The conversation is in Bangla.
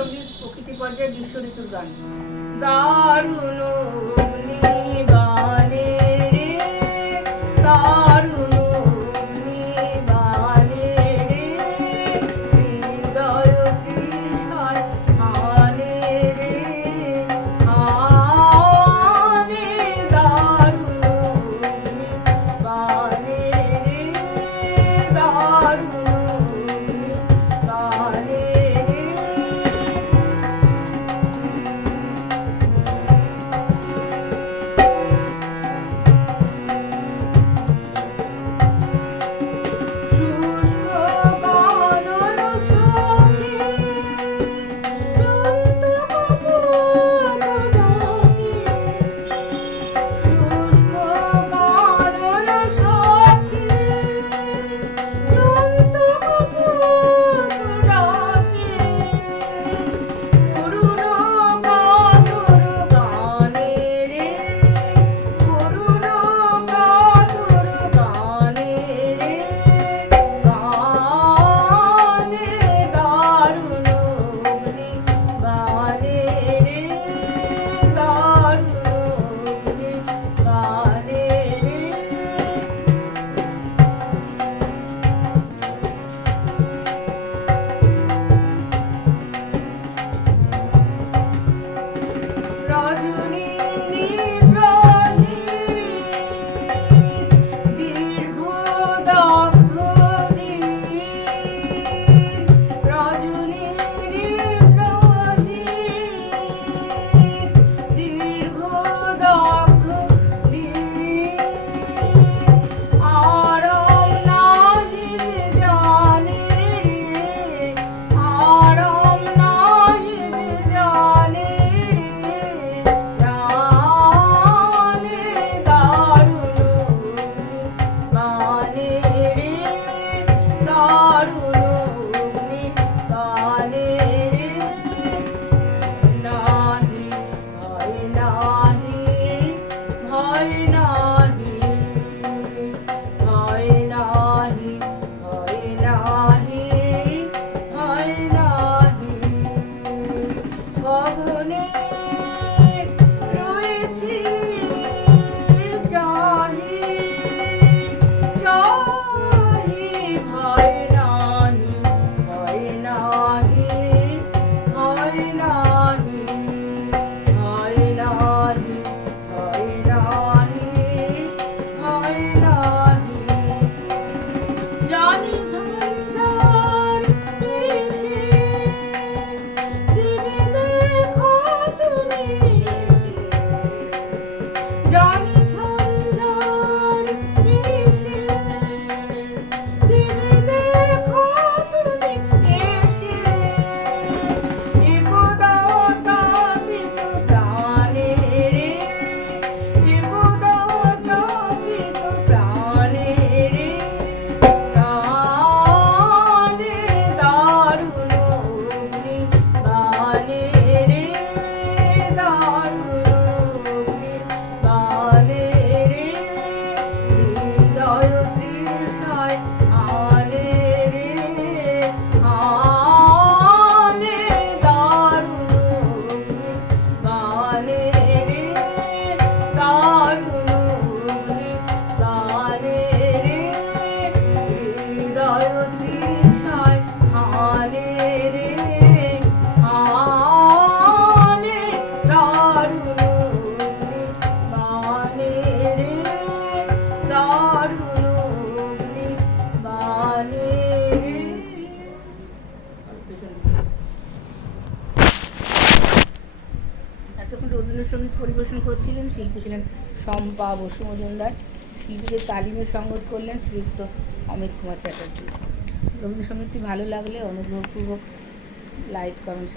রবীন্দ্রসঙ্গীত প্রকৃতি পর্যায়ে গ্রীষ্ম ঋতুর গান। দারুণ অগ্নিবাণে রে, দারুণ অগ্নিবাণে রে, হৃদয় তৃষায় আনে রে, আনে দারুণ অগ্নিবাণে রে, দারুণ অগ্নিবাণে রে। শুষ্ক কানন সখী ক্লান্ত কপোল ডাকে, শুষ্ক কানন সখী ক্লান্ত কপোল ডাকে, করুণ কাতর গানে রে, করুণ কাতর গানে রে, গানে দারুণ অগ্নিবাণে রে, দারুণ অগ্নিবাণে রে। রজনী নিদ্রাহীন দীর্ঘ দগ্ধ দিন, রজনী নিদ্রাহীন দীর্ঘ দগ্ধ দিন, আরাম নাহি যে জানে রে, আরাম নাহি যে জানে রে, প্রাণে দারুণ অগ্নিবাণে রে, দারুণ অগ্নিবাণে রে। নাহি ভয় নাহি, ভয় নাহি, ভয় নাহি, ভয় নাহি, ভয় নাহি, গগনে রয়েছি চাহি, চাহি, ভয় নাহি, ভয় নাহি, ভয় নাহি, ভয় নাহি, ভয় নাহি, ভয় নাহি। জানি ঝঞ্ঝার এসে দিবে দেখো তুমি এসে, জানি ঝঞ্ঝার এসে দিবে দেখো তুমি এসে, একদা তাপিত প্রাণে রে, একদা তাপিত প্রাণে রে, প্রাণে দারুণ অগ্নিবাণে রে, দারুণ অগ্নিবাণে রে, হৃদয় তৃষায় আনে রে, আনে দারুণ অগ্নিবাণে রে, দারুণ অগ্নিবাণে রে, হৃদয় তৃষায় আনে রে, আনে দারুণ অগ্নিবাণে রে, দারুণ অগ্নিবাণে রে। এতক্ষণ রবীন্দ্রসঙ্গীত পরিবেশন করছিলেন, শিল্পী ছিলেন শম্পা বসু মজুমদার, শিল্পীদের তালিমের সঙ্গত করলেন শ্রীযুক্ত অমিত কুমার চ্যাটার্জি। রবীন্দ্রসঙ্গীতটি ভালো লাগলে অনুগ্রহপূর্বক লাইক করুন।